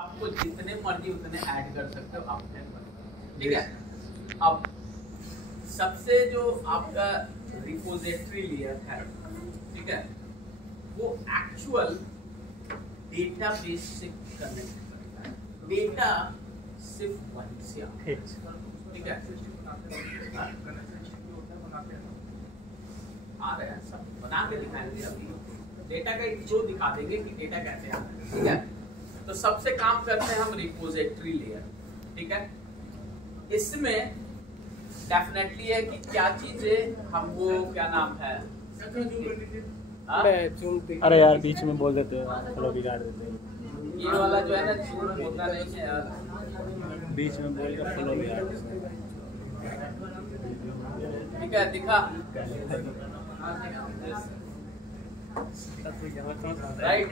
आपको जितने मर्जी उतने ऐड कर सकते हो आप ऐड कर सकते हो, ठीक है। अब सबसे जो आपका रिपोजिटरी लेयर है, ठीक है, वो एक्चुअल डेटाबेस से कनेक्ट करता है। डेटा सिर्फ वहीं से आता है, ठीक है। आ रहे हैं सब बना के दिखाएंगे, अभी डेटा का एक जो दिखा देंगे कि डेटा कैसे आता है, ठीक है। तो सबसे काम करते हैं हम रिपोजिटरी लेयर, ठीक है। इसमें डेफिनेटली है कि क्या चीजें हमको, क्या नाम है, अरे यार बीच में बोल देते हैं, फ्लो बिगाड़ देते हैं। ये वाला जो है ना जूम होता नहीं है यार, बीच में बोल कर फ्लो बिगाड़ देते हैं। ठीक है। दिखा राइट।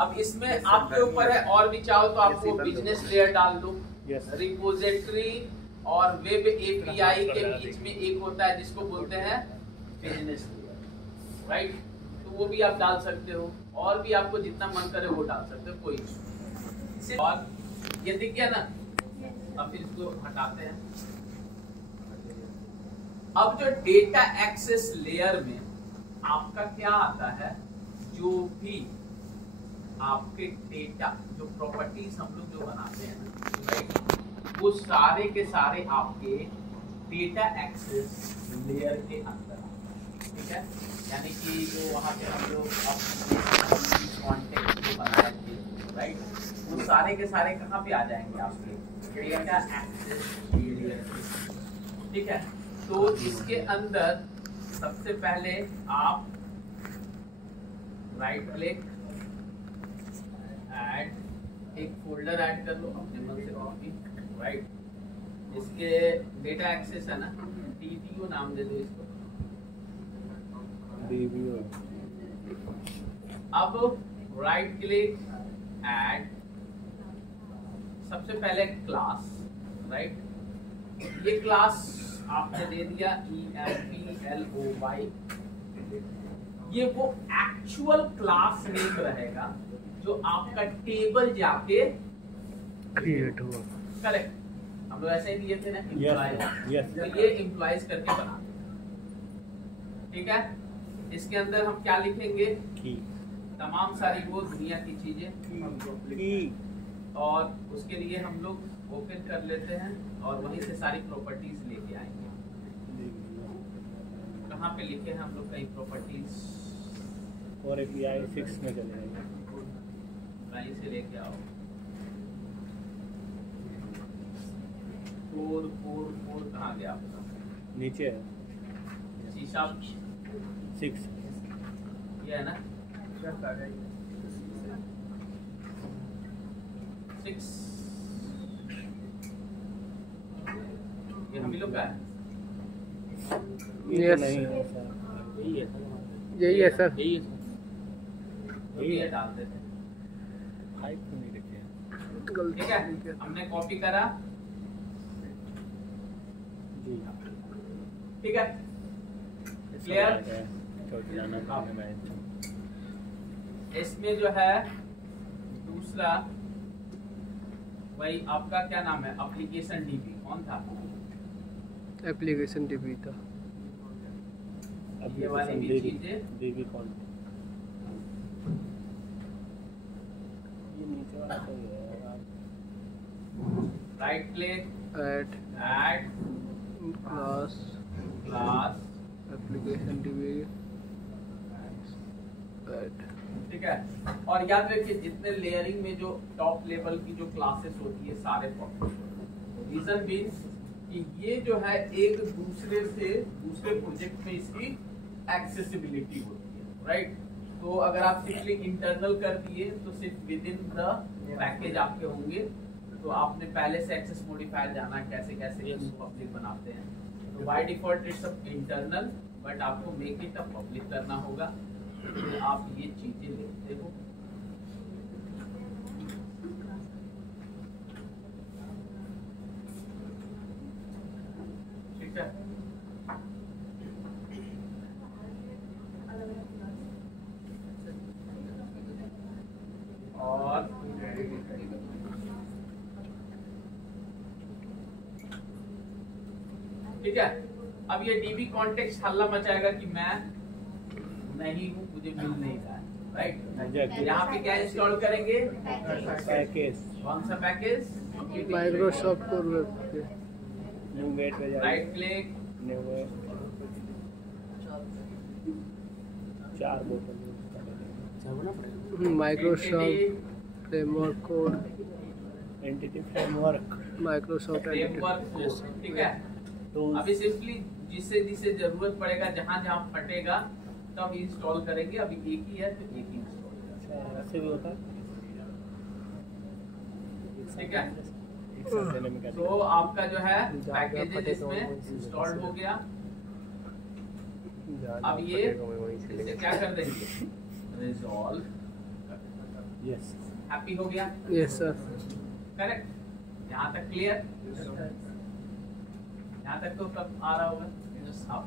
अब इसमें आपके ऊपर है, और भी चाहो तो आपको बिजनेस लेयर डाल दो। रिपोजिटरी और वेब एपीआई के बीच में एक होता है जिसको बोलते हैं बिजनेस लेयर, राइट। तो वो भी आप डाल सकते हो, और भी आपको जितना मन करे वो डाल सकते हो, कोई इशू। और ये दिख गया ना, अब फिर इसको हटाते हैं। अब जो डेटा एक्सेस लेयर में आपका क्या आता है, जो भी आपके डेटा, जो प्रॉपर्टीज हम लोग जो बनाते हैं ना, राइट, वो सारे के सारे आपके डेटा एक्सेस लेयर के अंदर, ठीक है। यानी कि जो वहाँ पे हम लोग कॉन्टेक्ट जो बनाए थे, राइट, वो सारे के सारे कहाँ पे आ जाएंगे, आपके डेटा एक्सेस लेयर, ठीक है। तो इसके अंदर सबसे पहले आप राइट क्लिक, ऐड, एक फोल्डर ऐड कर लो अपने मन से कॉपी, राइट। इसके डेटा एक्सेस है ना, डीबीओ नाम दे दो इसको, डीबीओ। अब राइट क्लिक, ऐड, सबसे पहले क्लास, राइट। ये क्लास आपने दे दिया EMPLOY, ये वो एक्चुअल क्लास नेम रहेगा जो आपका टेबल जाके क्रिएट हुआ। करेक्ट। हम लोग ऐसे ही दिए थे ना yes. तो ये एम्प्लॉइज करके बना, ठीक है। इसके अंदर हम क्या लिखेंगे, की, तमाम सारी वो दुनिया की चीजें की। और उसके लिए हम लोग ओपन कर लेते हैं और वहीं से सारी प्रॉपर्टीज लेके आएंगे। कहाँ पे लिखे हैं हम लोग कहीं प्रॉपर्टीज, और API 6 में चले जाएंगे, कहीं से लेके आओ। 4 कहाँ गया आपका, नीचे है शीशा 6, ये है ना 6, ये हम ही लोग का है, ये नहीं है सर, यही है, यही है सर, यही है, यही है, डाल देते हैं, 5 तो नहीं लिखे, ठीक है। हमने कॉपी करा जी, ठीक है, क्लियर। इसमें जो है दूसरा वही आपका क्या नाम है, एप्लीकेशन डीबी कौन था, एप्लीकेशन डीबी था। अब ये वाली भी चीजें डीबी कौन, ये नीचे वाला तो है, right click, add class application dB add, ठीक है। और याद रखिए जितने लेयरिंग में जो टॉप लेवल की जो क्लासेस होती है सारे रीजन मीन्स कि ये जो है एक दूसरे से दूसरे प्रोजेक्ट में इसकी एक्सेसिबिलिटी होती है, राइट। तो अगर आप सिर्फ इंटरनल कर दिए तो सिर्फ विद इन द पैकेज आपके होंगे, तो आपने पहले से एक्सेस मॉडिफायर जाना कैसे कैसे इसको पब्लिक बनाते हैं। तो by default it's internal, but आपको मेक इट अ पब्लिक करना होगा, तो आप ये चीजें लिखते हो। ठीक है, और ठीक है। अब ये डीबी कॉन्टेक्स्ट हल्ला मचाएगा कि मैं नहीं हूँ, मुझे मिल नहीं रहा है, राइट। यहाँ पे क्या इंस्टॉल करेंगे? पैकेज। कौन सा package? Microsoft core NuGet पे जाइए, राइट क्लिक, न्यू गेट, 4 बोतल Microsoft framework code, entity framework, Microsoft framework, ठीक है। तो अभी सिंपली जिसे जरूरत पड़ेगा, जहाँ फटेगा तब इंस्टॉल करेंगे। अभी एक ही है तो एक ही इंस्टॉल करेंगे, ऐसे भी होता है, ठीक है। एक साथ देने में क्या तो आपका जो है पैकेजेज इसमें इंस्टॉल्ड हो गया। अब ये इसे क्या कर देंगे? रिजॉल्व। यस, हैप्पी हो गया? Yes sir. करेक्ट। यहाँ तक क्लियर? यहाँ तक तो सब आ रहा होगा। अब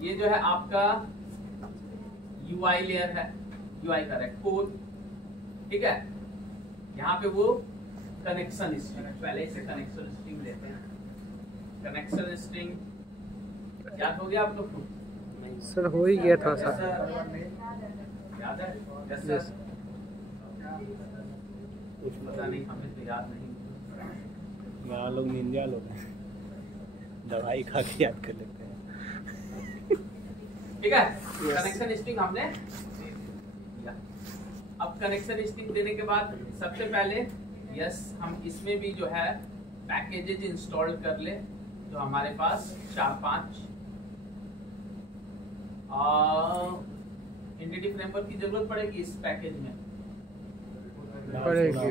ये जो है आपका UI लेयर है, UI का कोड, ठीक है। यहाँ पे वो कनेक्शन स्ट्रिंग, पहले से कनेक्शन स्ट्रिंग लेते हैं। कनेक्शन स्ट्रिंग याद हो गया आपको? सर हो ही गया था सर, याद है? यस। कुछ पता नहीं, हमें तो याद नहीं। यहाँ लोग निंजा लोग हैं, दवाई खा के याद कर लेते हैं, ठीक है। कनेक्शन स्ट्रिंग हमने दिया। अब कनेक्शन स्ट्रिंग देने के बाद सबसे पहले हम इसमें भी जो है पैकेजेज इंस्टॉल कर ले। तो हमारे पास 4-5 एंटिटी फ्रेमवर्क की जरूरत पड़ेगी इस पैकेज में, पड़ेगी।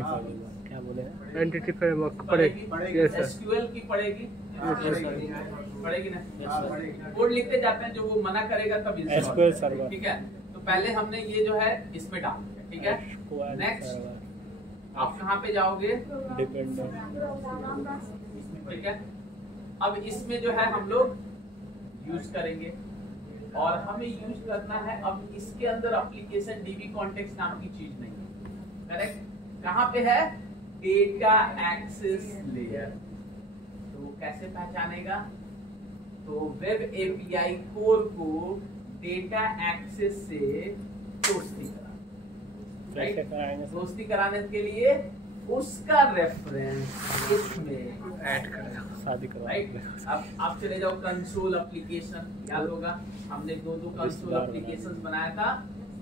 क्या बोले? एंटिटी फ्रेमवर्क पड़ेगी, यस सर। SQL की पड़ेगी, पड़ेगी ना? कोड लिखते जाते हैं, जो वो मना करेगा तब SQL इंस्टॉल, सर्वर, ठीक है। तो पहले हमने ये जो है इसमें डाल दिया, ठीक है। नेक्स्ट आप कहाँ पे जाओगे? डिपेंडेंट, ठीक है। अब इसमें जो है हम लोग यूज करेंगे, और हमें यूज करना है। अब इसके अंदर एप्लीकेशन डीबी कॉन्टेक्स्ट नाम की चीज नहीं है, करेक्ट। कहाँ पे है? Data access layer. तो वो कैसे पहचानेगा? तो वेब एपीआई कोर को डेटा एक्सेस से दोस्ती कराना, दोस्ती कराने के लिए उसका रेफरेंस इसमें ऐड करेगा, शादी करो, राइट। अब आप चले जाओ कंसोल एप्लीकेशन, याद होगा हमने दो कंसोल एप्लीकेशन बनाया था,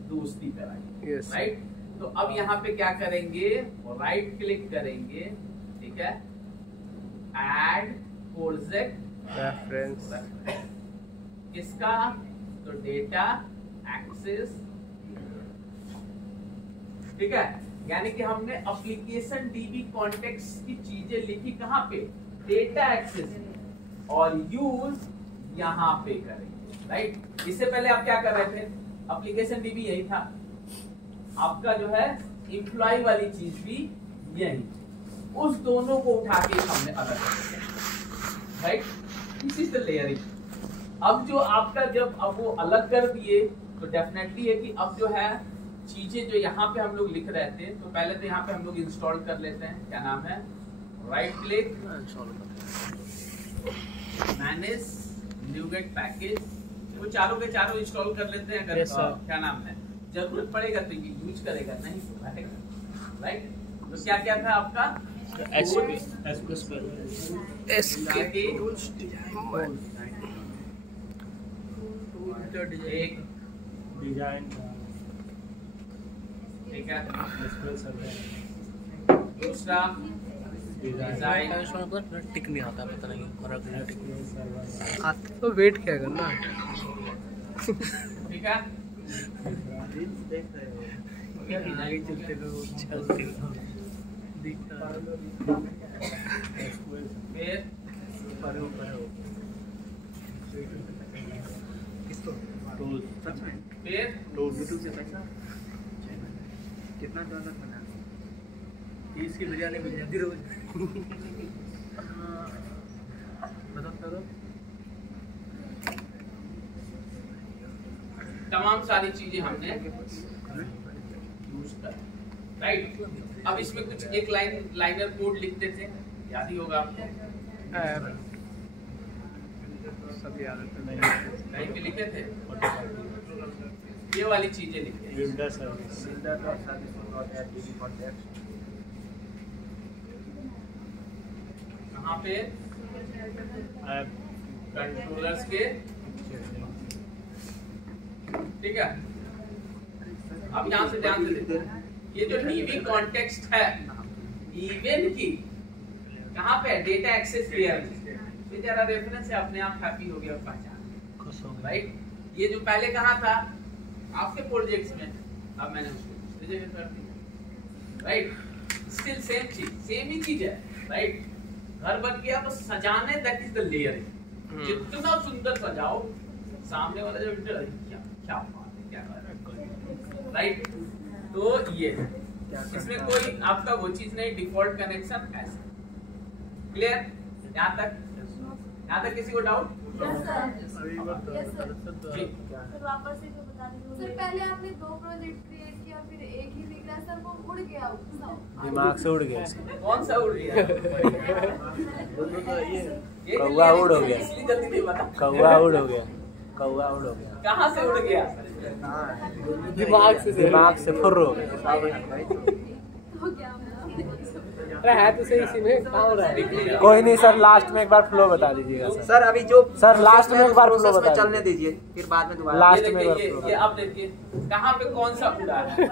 दोस्ती कराई, यस। राइट। तो अब यहाँ पे क्या करेंगे? राइट क्लिक करेंगे, ठीक है, ऐड प्रोजेक्ट रेफरेंस, किसका? तो डेटा एक्सेस, ठीक है। यानी कि हमने एप्लीकेशन डीबी कॉन्टेक्स्ट की चीजें लिखी कहाँ पे? डेटा एक्सेस, और यूज यहाँ पे करेंगे, राइट। इससे पहले आप क्या कर रहे थे? एप्लीकेशन डीबी यही था आपका, जो है एम्प्लॉय वाली चीज भी यही, उस दोनों को उठा के हमने अलग कर दिया, right. This is the layering. अब जो आपका जब अब वो अलग कर दिए, तो डेफिनेटली है कि अब जो है चीजें जो यहाँ पे हम लोग लिख रहे थे, तो पहले तो यहाँ पे हम लोग इंस्टॉल कर लेते हैं। क्या नाम है? Right click, manage NuGet package. वो चारों के चारों इंस्टॉल कर लेते हैं। अगर क्या नाम है, जरूरत पड़ेगा तो ये यूज करेगा, नहीं तो राइट। तो क्या क्या था आपका? एक डिजाइन, ठीक है, सर्वर, दूसरा डिजाइन, टिक नहीं आता, पता नहीं सर्वर, आता तो वेट क्या करना, ठीक है। आगे चलते रहो, चलते रहो, फिर यूट्यूब से पैसा कितना डॉलर बना? 30 की बिरयानी मिल जाती रोज। बताओ, तमाम सारी चीजें हमने यूज कर, राइट। अब इसमें कुछ एक लाइनर कोड लिखते थे, याद ही होगा आपको, सब याद है नहीं कहीं पे लिखे थे ये वाली चीजें लिखे विंडो सर्विस कहाँ पे ऐप कंट्रोलर्स के, ठीक है। अब यहाँ से ध्यान से देखो, ये जो डीबी कॉन्टेक्स्ट है इवेंट की कहाँ पे है, डेटा एक्सेस लेयर में। ये जरा रेफरेंस है, अपने आप हैप्पी हो गया और पहचान, राइट। ये जो पहले कहाँ था आपके प्रोजेक्ट्स में, अब मैंने उसको दूसरी जगह कर दिया, राइट। स्टिल सेम चीज, सेम ही चीज है, राइट। घर बन गया तो सजाने, दैट इज द लेयरिंग। जितना सुंदर सजाओ, सामने वाला जो क्या क्या बात है, क्या राइट। तो ये इसमें कोई आपका वो चीज नहीं, डिफॉल्ट कनेक्शन ऐसे क्लियर। यहाँ तक किसी को डाउट? सर पहले आपने 2 प्रोजेक्ट क्रिएट किया, फिर एक ही दिख रहा सर, वो उड़ गया दिमाग से उड़ गया। कौन सा उड़ गया? कौवा उड़ हो गया, इसलिए जल्दी नहीं बता। कौवा उड़ हो गया, कौवा उड़ हो गया। कहाँ से उड़ गया? दिमाग से फुर्र हो गया। तो क्या है तो सही, इसी में कहाँ हो रहा है? कोई नहीं सर, लास्ट में एक बार फ्लो बता दीजिएगा सर। सर अभी जो सर लास्ट में एक बार फ्लो बता चलने दीजिए, फिर बाद में दोबारा लास्ट ये में देखिए, ये अब देखिए कहाँ पे कौन सा उड़ा है।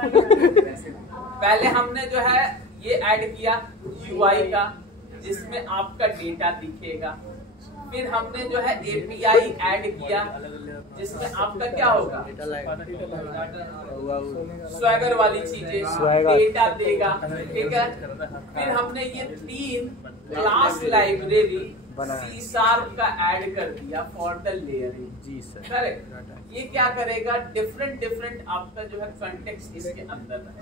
पहले हमने जो है ये ऐड किया UI का, जिसमें आपका डेटा दिखेगा। फिर हमने जो है API ऐड किया, जिसमें आपका क्या होगा, स्वैगर वाली चीजें, डेटा देगा, ठीक है। फिर हमने ये 3 क्लास लाइब्रेरी C# का ऐड कर दिया फॉर द लेयरिंग। जी सर, करेक्ट। ये क्या करेगा, डिफरेंट आपका जो है कंटेक्स्ट इसके अंदर है,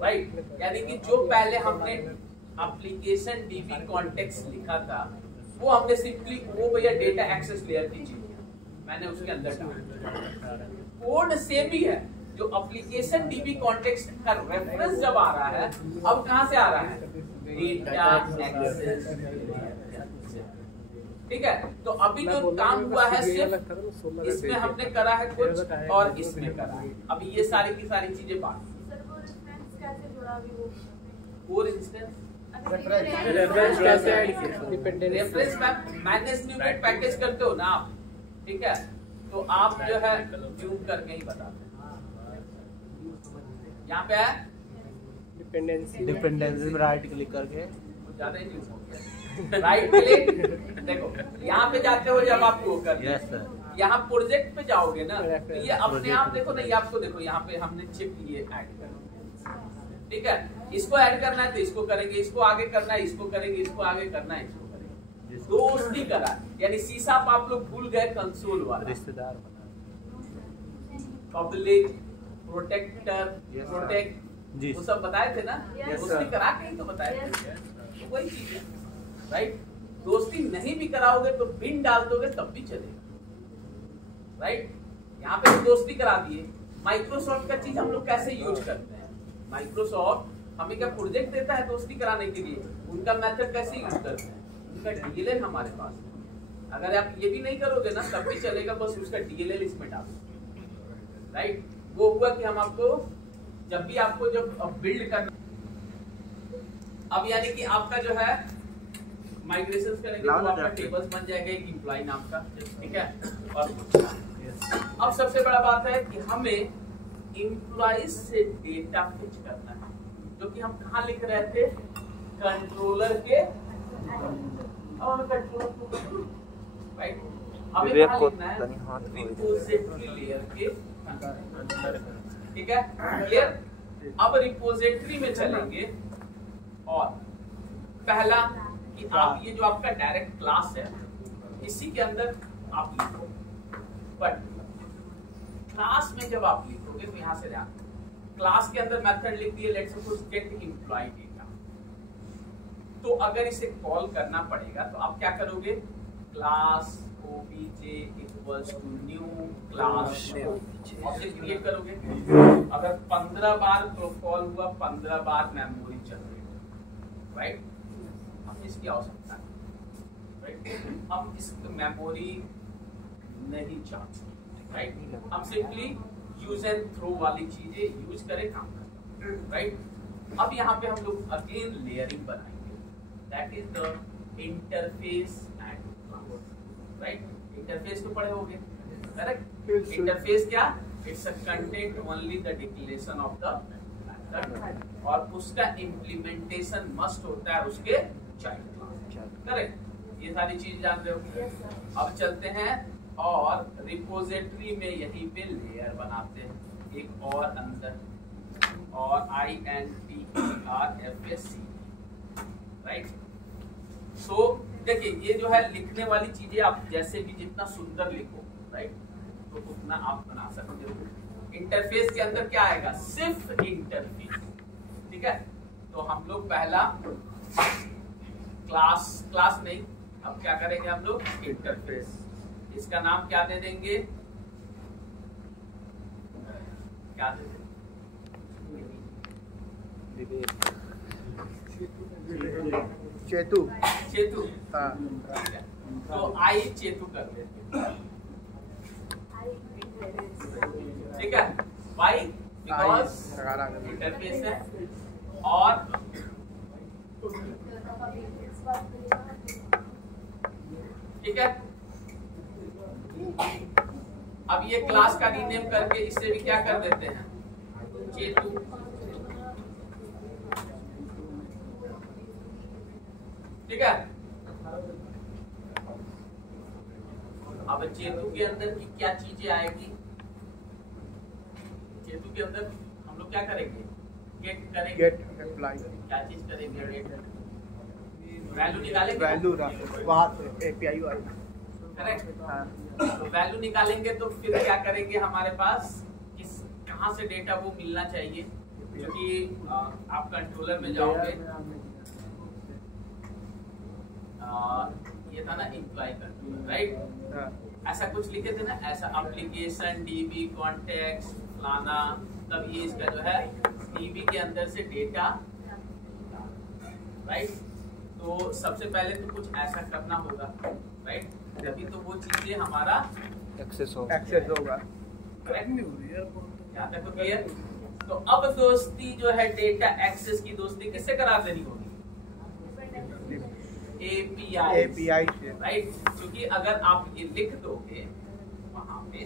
राइट। यानी कि जो पहले हमने एप्लीकेशन DB कॉन्टेक्स्ट लिखा था, वो हमने सिंपली वो भैया डेटा एक्सेस लेयर की चीज मैंने उसके अंदर डाला। कोड सेम ही है, जो एप्लीकेशन DB कॉन्टेक्स्ट का रेफरेंस जब आ रहा है, अब कहाँ से आ रहा है, डेटा एक्सेस, ठीक है। तो अभी जो काम हुआ है सिर्फ इसमें हमने करा है कुछ और इसमें करा है, अभी ये सारी की सारी चीजें बाकी। सर वो रेफरेंस कैसे जुड़ा अभी वो? वो इंस्टेंस रेफरेंस कैसे ऐड किया? डिपेंडेंसी रेफरेंस मैनेज न्यूमेट पैकेज करते हो ना आप, ठीक है। तो आप जो है जूम करके ही बताते हैं। यहाँ पे है डिपेंडेंसी में राइट क्लिक करके, ज्यादा ही जूम हो गया, राइट क्लिक। देखो यहाँ पे जाते हो जब आप वो कर, यस सर, यहाँ प्रोजेक्ट पे जाओगे ना, तो ये अपने आप देखो ना, ये आपको देखो यहाँ पे हमने चिप ये ऐड कर, ठीक है। इसको ऐड करना है तो इसको करेंगे, इसको आगे करना है इसको करेंगे, इसको आगे करना है इसको करेंगे। दोस्ती करा, यानी C# आप लोग भूल गए, कंसोल वाला रिश्तेदार पब्लिक प्रोटेक्टर प्रोटेक्ट जी, वो सब बताए थे ना, Yes, दोस्ती करा के ही तो बताए थे, तो वही चीज है, राइट। दोस्ती नहीं भी कराओगे तो पिन डाल दोगे तब भी चलेगा, राइट। यहाँ पे दोस्ती करा दिए। माइक्रोसॉफ्ट का चीज हम लोग कैसे यूज करते हैं, माइक्रोसॉफ्ट हमें क्या प्रोजेक्ट देता है दोस्ती कराने के लिए, उनका मेथड कैसे यूज करते हैं, उनका DLL हमारे पास है। अगर आप ये भी नहीं करोगे ना तब भी चलेगा, बस उसका DLL इसमें डालो, राइट। वो हुआ कि हम आपको जब भी आपको जब बिल्ड करना, अब यानी कि आपका जो है माइग्रेशन करेंगे तो आपका टेबल्स बन जाएगा एक एम्प्लॉय नाम का, ठीक है। और अब सबसे बड़ा बात है कि हमें एम्प्लॉइज से डेटा फिच करना है, जो कि हम कहाँ लिख रहे थे, कंट्रोलर के, और कंट्रोलर, राइट। हमें कहाँ लिखना है, रिपोजिटरी लेयर के, ठीक है, क्लियर। अब रिपोजिटरी में चलेंगे और पहला कि आप ये जो आपका डायरेक्ट क्लास है, इसी के अंदर आप लिखो, बट क्लास में जब आप लिखोगे तो यहाँ से ध्यान, क्लास के अंदर मेथड लिख दिए, let's suppose get employ data. तो अगर इसे कॉल करना पड़ेगा तो आप क्या करोगे, class obj equals to new class object create करोगे। अगर 15 बार कॉल हुआ, 15 बार मेमोरी जनरेट, राइट। हम इसकी आवश्यकता है, राइट। हम इस मेमोरी नहीं चाहते, राइट। हम सिंपली यूज एंड थ्रो वाली चीजें यूज करें, काम करें, राइट। अब यहाँ पे हम लोग अगेन लेयरिंग बनाएंगे, that is the interface and class, right. Interface तो पढ़े होंगे, करेक्ट। इंटरफेस क्या? It's a content only the declaration of the method, और उसका इम्प्लीमेंटेशन मस्ट होता है उसके चाइल्ड क्लास, करेक्ट। ये सारी चीज जान रहे हो। अब चलते हैं और रिपोजिटरी में यहीं पे लेयर बनाते हैं एक और अंदर, और INTERFAC, राइट। सो देखिए ये जो है लिखने वाली चीजें आप जैसे भी जितना सुंदर लिखो, राइट, तो उतना आप बना सकते हो। इंटरफेस के अंदर क्या आएगा? सिर्फ इंटरफेस, ठीक है। तो हम लोग पहला क्लास नहीं, अब क्या करेंगे हम लोग? इंटरफेस। इसका नाम क्या दे देंगे? क्या दे देंगे? चेतु। चेतु, हाँ। तो आई चेतु कर लेते हैं, ठीक है। वाई बिकॉज इंटरफेस है, और ठीक है। अब ये क्लास का रीनेम करके इससे भी क्या कर देते हैं? चेतु, ठीक है। अब चेतु के अंदर की क्या चीजें आएगी? चेतु के अंदर हम लोग क्या करेंगे? गेट करेंगे। Get apply. क्या चीज करेंगे? वैल्यू निकालेंगे, वैल्यू वहाँ से API वाली, करेक्ट। हाँ। तो वैल्यू निकालेंगे तो फिर क्या करेंगे? हमारे पास किस कहाँ से डेटा वो मिलना चाहिए, क्योंकि आप कंट्रोलर में जाओगे, ये था ना इम्प्लाई कंट्रोलर, राइट। ऐसा कुछ लिखे थे ना, ऐसा एप्लीकेशन DB कॉन्टेक्स्ट फलाना, तब ये इसका जो है DB के अंदर से डेटा, राइट। तो सबसे पहले तो कुछ ऐसा करना होगा, राइट, तभी तो वो चीजें हमारा एक्सेस होगा, करेक्ट। यहाँ तक तो क्लियर। तो अब दोस्ती जो है डेटा एक्सेस की दोस्ती किससे करा देनी होगी? API API से, राइट। क्योंकि अगर आप ये लिख दोगे वहां पे